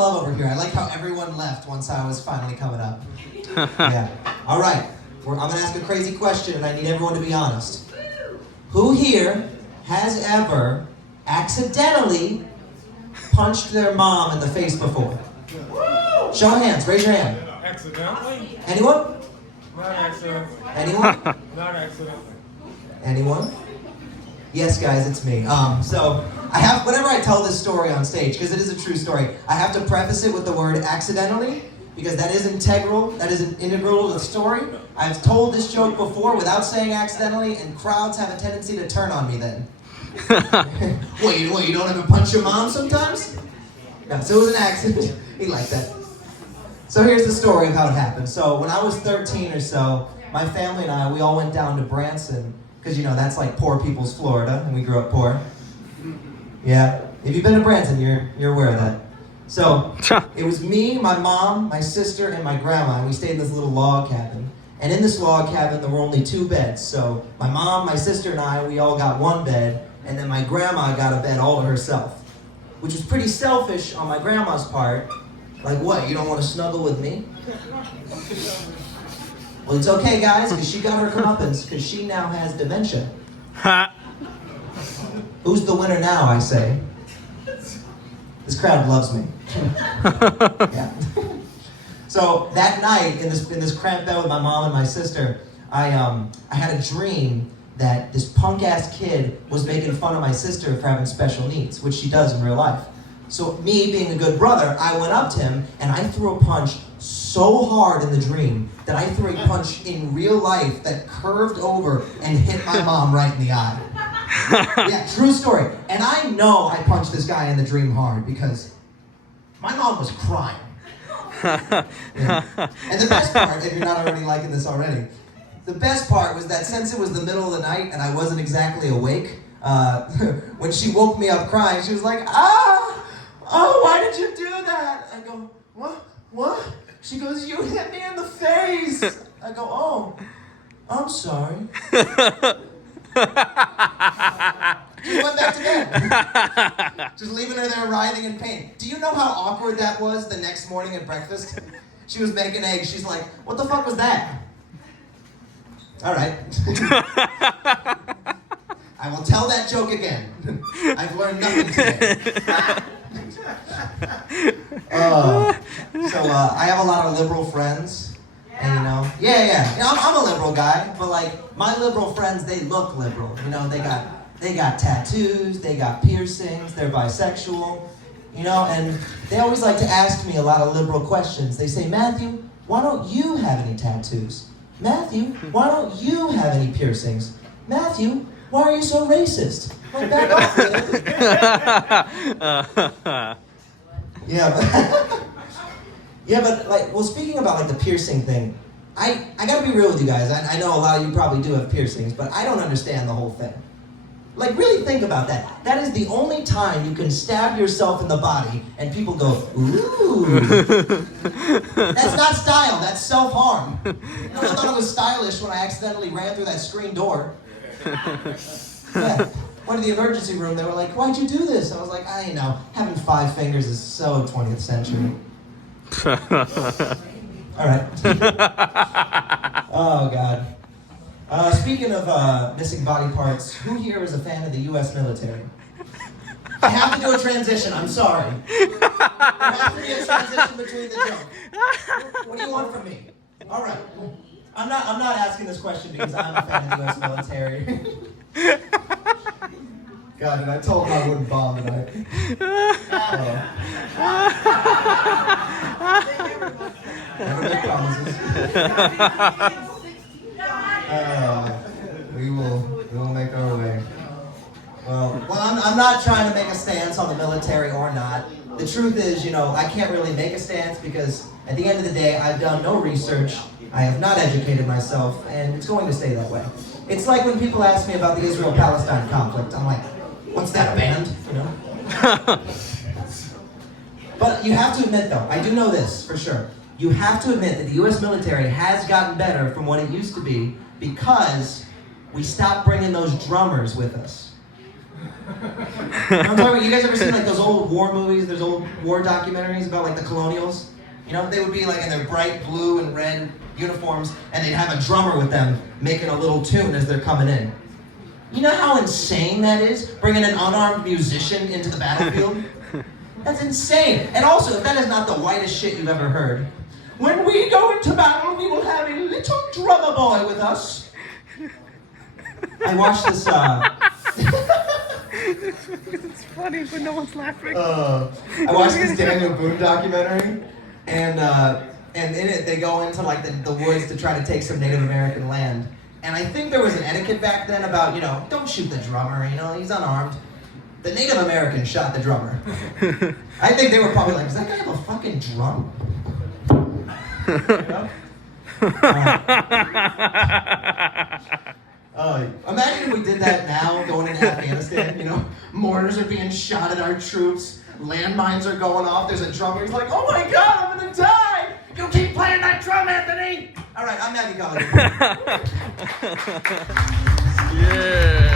love over here. I like how everyone left once I was finally coming up. Yeah. All right. I'm going to ask a crazy question, and I need everyone to be honest. Who here has ever accidentally punched their mom in the face before? Show of hands. Raise your hand. Accidentally? Anyone? Not accidentally. Anyone? Not accidentally. Anyone? Yes, guys, it's me. So I have, whenever I tell this story on stage, because it is a true story, I have to preface it with the word accidentally, because that is integral to the story. I've told this joke before without saying accidentally, and crowds have a tendency to turn on me then. What, you don't ever punch your mom sometimes? No, so it was an accident. He liked that. So here's the story of how it happened. So when I was 13 or so, my family and I, we all went down to Branson, because you know, that's like poor people's Florida, and we grew up poor. Yeah, if you've been to Branson, you're aware of that. So it was me, my mom, my sister, and my grandma, and we stayed in this little log cabin. And in this log cabin, there were only 2 beds. So my mom, my sister, and I, we all got 1 bed, and then my grandma got a bed all to herself, which was pretty selfish on my grandma's part. Like, what, you don't want to snuggle with me? Well, it's okay, guys, because she got her comeuppance, because she now has dementia. Who's the winner now, I say? This crowd loves me. Yeah. So that night, in this cramped bed with my mom and my sister, I had a dream that this punk-ass kid was making fun of my sister for having special needs, which she does in real life. So me, being a good brother, I went up to him, and I threw a punch so hard in the dream that I threw a punch in real life that curved over and hit my mom right in the eye. Yeah, true story. And I know I punched this guy in the dream hard because my mom was crying. Yeah. And the best part, if you're not already liking this already, the best part was that since it was the middle of the night and I wasn't exactly awake, when she woke me up crying, she was like, oh, why did you do that? I go, what? She goes, you hit me in the face. I go, oh, I'm sorry. Just went back to bed. Just leaving her there writhing in pain. Do you know how awkward that was the next morning at breakfast? She was making eggs. She's like, what the fuck was that? All right. I will tell that joke again. I've learned nothing today. I have a lot of liberal friends. And, you know, yeah. You know, I'm a liberal guy, but like my liberal friends, they look liberal. You know, they got tattoos, they got piercings, they're bisexual, you know, and they always like to ask me a lot of liberal questions. They say, Matthew, why don't you have any tattoos? Matthew, why don't you have any piercings? Matthew, why are you so racist? Like, back off, Yeah, but like, well, speaking about like the piercing thing, I gotta be real with you guys. I know a lot of you probably do have piercings, but I don't understand the whole thing. Like, really think about that. That is the only time you can stab yourself in the body and people go, ooh. That's not style, that's self-harm. You know, I thought it was stylish when I accidentally ran through that screen door. Yeah. Went to the emergency room, they were like, why'd you do this? I was like, you know, having 5 fingers is so 20th century. All right. Oh, God. Speaking of missing body parts, who here is a fan of the U.S. military? I have to do a transition, I'm sorry. There has to be a transition between the joke. What do you want from me? All right. I'm not asking this question because I'm a fan of the U.S. military. God, and I told him I wouldn't bomb tonight. Never make promises. We will make our way. Well, I'm not trying to make a stance on the military or not. The truth is, you know, I can't really make a stance because at the end of the day, I've done no research. I have not educated myself, and it's going to stay that way. It's like when people ask me about the Israel-Palestine conflict. I'm like, what's that, a band? You know? But you have to admit, though, I do know this for sure. You have to admit that the U.S. military has gotten better from what it used to be because we stopped bringing those drummers with us. I'm talking about, you guys ever seen like those old war movies, those old war documentaries about like the colonials? You know, they would be like in their bright blue and red uniforms, and they'd have a drummer with them making a little tune as they're coming in. You know how insane that is? Bringing an unarmed musician into the battlefield? That's insane. And also, if that is not the whitest shit you've ever heard, when we go into battle, we will have a little drummer boy with us. I watched this, It's funny, but no one's laughing. I watched this Daniel Boone documentary, and in it they go into like the woods to try to take some Native American land. And I think there was an etiquette back then about, you know, don't shoot the drummer, you know, he's unarmed. The Native Americans shot the drummer. I think they were probably like, does that guy have a fucking drum? You know? Imagine if we did that now, going into Afghanistan, you know, mortars are being shot at our troops, landmines are going off, there's a drummer, he's like, oh my God, I'm gonna die! You keep playing that drum, Anthony! All right, I'm Matthew Gallagher. Yeah.